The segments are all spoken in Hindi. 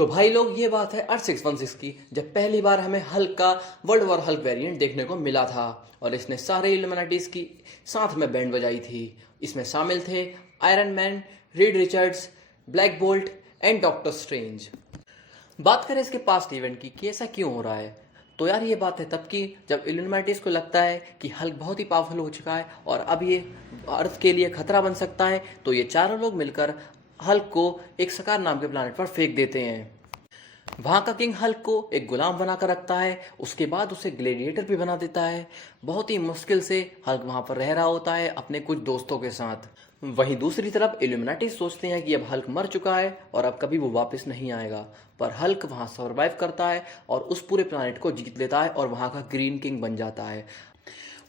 तो भाई लोग, ये बात है अर्थ 616 की, जब पहली बार हमें हल्क का वर्ल्ड वॉर हल्क वेरिएंट देखने को मिला था और इसने सारे इल्यूमिनाटीज की साथ में बैंड बजाई थी। इसमें शामिल थे iron man, Reed Richards, black bolt and doctor strange. बात करें इसके पास्ट इवेंट की कि ऐसा क्यों हो रहा है, तो यार ये बात है तब की जब इल्यूमिनाटीज को लगता है कि हल्क बहुत ही पावरफुल हो चुका है और अब ये अर्थ के लिए खतरा बन सकता है, तो ये चारों लोग मिलकर हल्क को एक सकार नाम के प्लानट पर फेंक देते हैं। वहां का किंग हल्क को एक गुलाम बनाकर रखता है, उसके बाद उसे ग्लेडिएटर भी बना देता है। बहुत ही मुश्किल से हल्क वहां पर रह रहा होता है अपने कुछ दोस्तों के साथ। वहीं दूसरी तरफ इल्यूमिनाटी सोचते हैं कि अब हल्क मर चुका है और अब कभी वो वापस नहीं आएगा, पर हल्क वहां सर्वाइव करता है और उस पूरे प्लानट को जीत लेता है और वहां का ग्रीन किंग बन जाता है।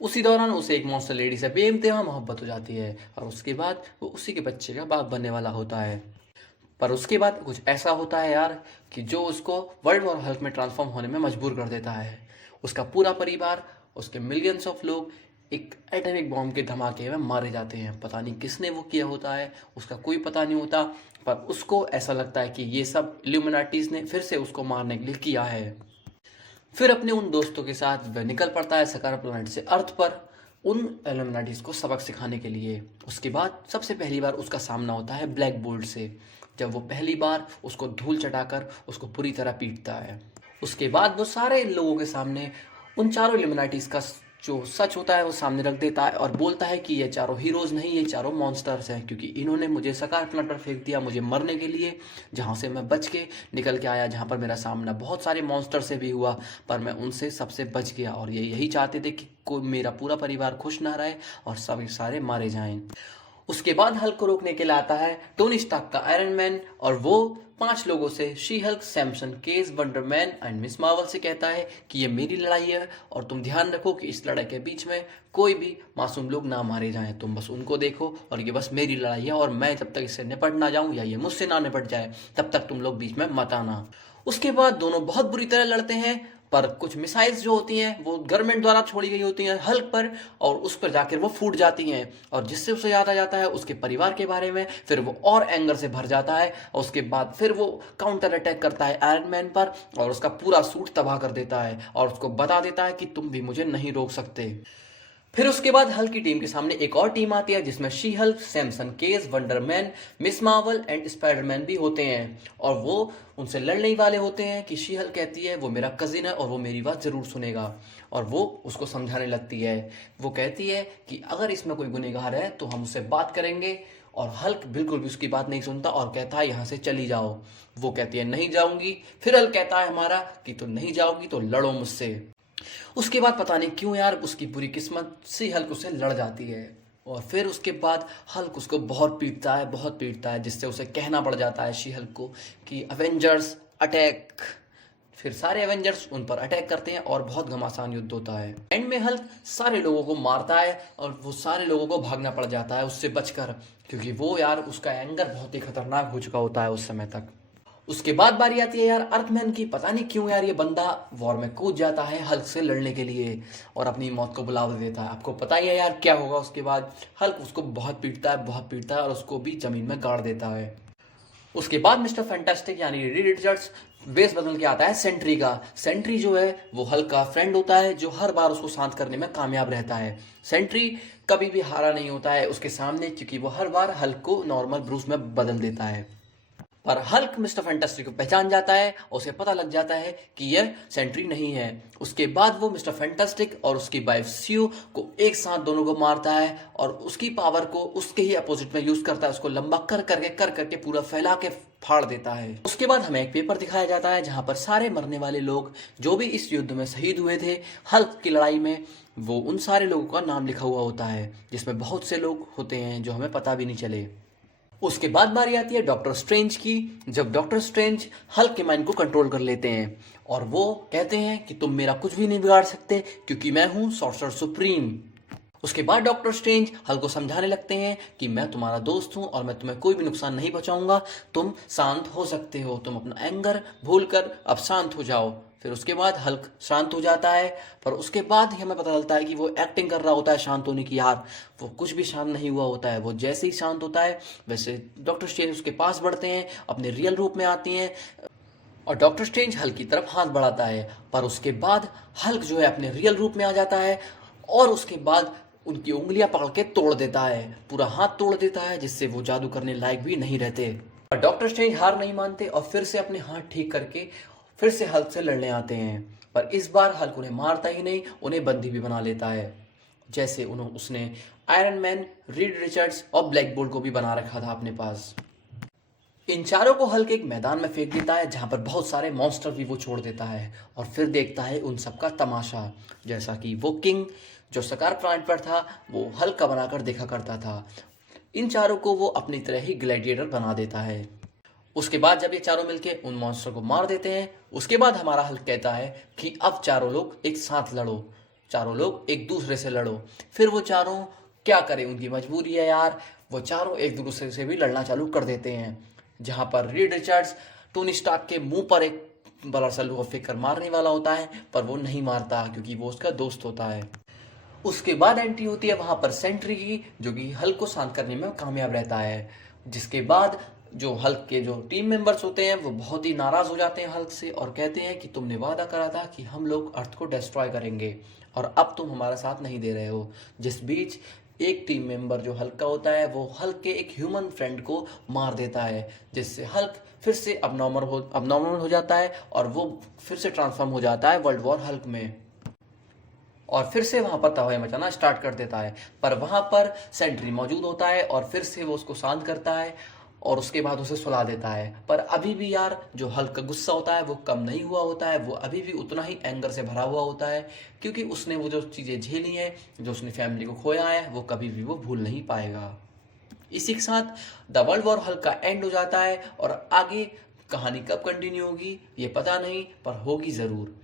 उसी दौरान उसे एक मॉन्स्टर लेडी से बेइंतहा मोहब्बत हो जाती है और उसके बाद वो उसी के बच्चे का बाप बनने वाला होता है। पर उसके बाद कुछ ऐसा होता है यार कि जो उसको वर्ल्ड वॉर हल्क में ट्रांसफॉर्म होने में मजबूर कर देता है। उसका पूरा परिवार, उसके मिलियंस ऑफ लोग एक एटॉमिक बॉम्ब के धमाके में मारे जाते हैं। पता नहीं किसने वो किया होता है, उसका कोई पता नहीं होता, पर उसको ऐसा लगता है कि ये सब इल्यूमिनाटीज ने फिर से उसको मारने के लिए किया है। फिर अपने उन दोस्तों के साथ वह निकल पड़ता है सकार प्लैनेट से अर्थ पर उन इल्यूमिनाटीज को सबक सिखाने के लिए। उसके बाद सबसे पहली बार उसका सामना होता है ब्लैक बोल्ट से, जब वो पहली बार उसको धूल चटाकर उसको पूरी तरह पीटता है। उसके बाद वो सारे लोगों के सामने उन चारों इल्यूमिनाटीज का जो सच होता है वो सामने रख देता है और बोलता है कि ये चारों हीरोज नहीं, ये चारों मॉन्स्टर्स हैं, क्योंकि इन्होंने मुझे सकार प्लैनेट पर फेंक दिया मुझे मरने के लिए, जहाँ से मैं बच के निकल के आया, जहाँ पर मेरा सामना बहुत सारे मॉन्स्टर से भी हुआ, पर मैं उनसे सबसे बच गया और ये यही चाहते थे कि कोई मेरा पूरा परिवार खुश ना रहे और सभी सारे मारे जाएं। उसके बाद हल्क को रोकने के लिए आता है टोनी स्टार्क का आयरन मैन और वो 5 लोगों से शी हल्क, सैमसन, केस, वंडरमैन एंड मिस मार्वल से कहता है कि ये मेरी लड़ाई है और तुम ध्यान रखो कि इस लड़ाई के बीच में कोई भी मासूम लोग ना मारे जाएं। तुम बस उनको देखो और ये बस मेरी लड़ाई है और मैं जब तक इससे निपट ना जाऊं या ये मुझसे ना निपट जाए तब तक तुम लोग बीच में मत आना। उसके बाद दोनों बहुत बुरी तरह लड़ते हैं, पर कुछ मिसाइल्स जो होती हैं वो गवर्नमेंट द्वारा छोड़ी गई होती हैं हल्क पर और उस पर जाकर वो फूट जाती हैं और जिससे उसे याद आ जाता है उसके परिवार के बारे में। फिर वो और एंगर से भर जाता है और उसके बाद फिर वो काउंटर अटैक करता है आयरन मैन पर और उसका पूरा सूट तबाह कर देता है और उसको बता देता है कि तुम भी मुझे नहीं रोक सकते। फिर उसके बाद हल्क की टीम के सामने एक और टीम आती है जिसमें शी हल्क, सैमसन, केस, wonder man, Miss Marvel and Spiderman भी होते हैं और वो उनसे लड़ने ही वाले होते हैं कि शी हल्क कहती है वो मेरा कजिन है और वो मेरी बात जरूर सुनेगा और वो उसको समझाने लगती है। वो कहती है कि अगर इसमें कोई गुनहगार है तो हम उससे बात करेंगे और हल्क बिल्कुल भी उसकी बात नहीं सुनता और कहता है यहाँ से चली जाओ। वो कहती है नहीं जाऊंगी। फिर हल्क कहता है हमारा कि तुम नहीं जाओगी तो लड़ो मुझसे। उसके बाद पता नहीं क्यों यार उसकी बुरी किस्मत से हल्क उससे लड़ जाती है और फिर उसके बाद हल्क उसको बहुत पीटता है जिससे उसे कहना पड़ जाता है शी हल्क को कि अवेंजर्स अटैक। फिर सारे एवेंजर्स उन पर अटैक करते हैं और बहुत घमासान युद्ध होता है। एंड में हल्क सारे लोगों को मारता है और वो सारे लोगों को भागना पड़ जाता है उससे बचकर, क्योंकि वो यार उसका एंगर बहुत ही खतरनाक हो चुका होता है उस समय तक। उसके बाद बारी आती है यार अर्थमैन की। पता नहीं क्यों यार ये बंदा वॉर में कूद जाता है हल्क से लड़ने के लिए और अपनी मौत को बुला देता है। आपको पता ही है यार क्या होगा उसके बाद। हल्क उसको बहुत पीटता है और उसको भी जमीन में गाड़ देता है। उसके बाद मिस्टर फैंटास्टिक यानी रीड रिचर्ड्स बेस बदल के आता है सेंट्री का। सेंट्री जो है वो हल्क का फ्रेंड होता है जो हर बार उसको शांत करने में कामयाब रहता है। सेंट्री कभी भी हारा नहीं होता है उसके सामने, क्योंकि वो हर बार हल्क को नॉर्मल ब्रूस में बदल देता है। पर हल्क मिस्टर फैंटास्टिक को पहचान जाता है और उसे पता लग जाता है कि यह सेंट्री नहीं है। उसके बाद वो मिस्टर फैंटास्टिक और उसकी वाइफ स्यू को एक साथ दोनों को मारता है और उसकी पावर को उसके ही अपोजिट में यूज करता है। उसको लंबा कर करके पूरा फैला के फाड़ देता है। उसके बाद हमें एक पेपर दिखाया जाता है जहां पर सारे मरने वाले लोग जो भी इस युद्ध में शहीद हुए थे हल्क की लड़ाई में, वो उन सारे लोगों का नाम लिखा हुआ होता है, जिसमें बहुत से लोग होते हैं जो हमें पता भी नहीं चले। उसके बाद बारी आती है डॉक्टर स्ट्रेंज की, जब डॉक्टर स्ट्रेंज हल्क के माइंड को कंट्रोल कर लेते हैं और वो कहते हैं कि तुम मेरा कुछ भी नहीं बिगाड़ सकते क्योंकि मैं हूं सॉर्सरर सुप्रीम। उसके बाद डॉक्टर स्ट्रेंज हल्क को समझाने लगते हैं कि मैं तुम्हारा दोस्त हूं और मैं तुम्हें कोई भी नुकसान नहीं पहुंचाऊंगा, तुम शांत हो सकते हो, तुम अपना एंगर भूलकर अब शांत हो जाओ। फिर उसके बाद हल्क शांत हो जाता है, पर उसके बाद ही हमें पता चलता है कि वो एक्टिंग कर रहा होता है शांत होने की। यार वो कुछ भी शांत नहीं हुआ होता है। वो जैसे ही शांत होता है वैसे डॉक्टर स्ट्रेंज उसके पास बढ़ते हैं, अपने रियल रूप में आती हैं और डॉक्टर स्ट्रेंज हल्क की तरफ हाथ बढ़ाता है, पर उसके बाद हल्क जो है अपने रियल रूप में आ जाता है और उसके बाद उनकी उंगलियां पकड़ के तोड़ देता है, पूरा हाथ तोड़ देता है, जिससे वो जादू करने लायक भी नहीं रहते। और डॉक्टर स्ट्रेंज हार नहीं मानते और फिर से अपने हाथ ठीक करके फिर से हल्क से लड़ने आते हैं, पर इस बार हल्क उन्हें मारता ही नहीं, उन्हें बंदी भी बना लेता है, जैसे उसने आयरन मैन, रीड रिचर्ड्स और ब्लैक बोल्ट को भी बना रखा था अपने पास। इन चारों को हल्क एक मैदान में फेंक देता है जहां पर बहुत सारे मॉन्स्टर भी वो छोड़ देता है और फिर देखता है उन सबका तमाशा, जैसा कि वो किंग जो सकार प्लांट पर था वो हल्क का बनाकर देखा करता था। इन चारों को वो अपनी तरह ही ग्लैडिएटर बना देता है। उसके बाद जब ये चारों मिलके उन मॉन्स्टर को मार देते हैं, उसके बाद हमारा हल्क कहता है कि अब चारों लोग एक साथ लड़ो, चारों लोग एक दूसरे से लड़ो। फिर वो चारों क्या करें, उनकी मजबूरी है यार, वो चारों एक दूसरे से भी लड़ना चालू कर देते हैं, जहां पर रीड रिचर्ड्स टोनी स्टार्क के मुंह पर एक बड़ा सा लोहा फेंक कर मारने वाला होता है, पर वो नहीं मारता क्योंकि वो उसका दोस्त होता है। उसके बाद एंट्री होती है वहां पर सेंट्री की, जो कि हल्क को शांत करने में कामयाब रहता है। जिसके बाद जो हल्क के जो टीम मेंबर्स होते हैं वो बहुत ही नाराज हो जाते हैं हल्क से और कहते हैं कि तुमने वादा करा था कि हम लोग अर्थ को डिस्ट्रॉय करेंगे और अब तुम हमारा साथ नहीं दे रहे हो। जिस बीच एक टीम मेंबर जो हल्क का होता है वो हल्क के एक ह्यूमन फ्रेंड को मार देता है, जिससे हल्क फिर से अब नॉर्मल हो जाता है और वो फिर से ट्रांसफॉर्म हो जाता है वर्ल्ड वॉर हल्क में और फिर से वहां पर तबाही मचाना स्टार्ट कर देता है। पर वहां पर सेंट्री मौजूद होता है और फिर से वो उसको शांत करता है और उसके बाद उसे सुला देता है। पर अभी भी यार जो हल्क का गुस्सा होता है वो कम नहीं हुआ होता है, वो अभी भी उतना ही एंगर से भरा हुआ होता है, क्योंकि उसने वो जो चीज़ें झेली हैं, जो उसने फैमिली को खोया है, वो कभी भी वो भूल नहीं पाएगा। इसी के साथ द वर्ल्ड वॉर हल्क का एंड हो जाता है और आगे कहानी कब कंटिन्यू होगी ये पता नहीं, पर होगी ज़रूर।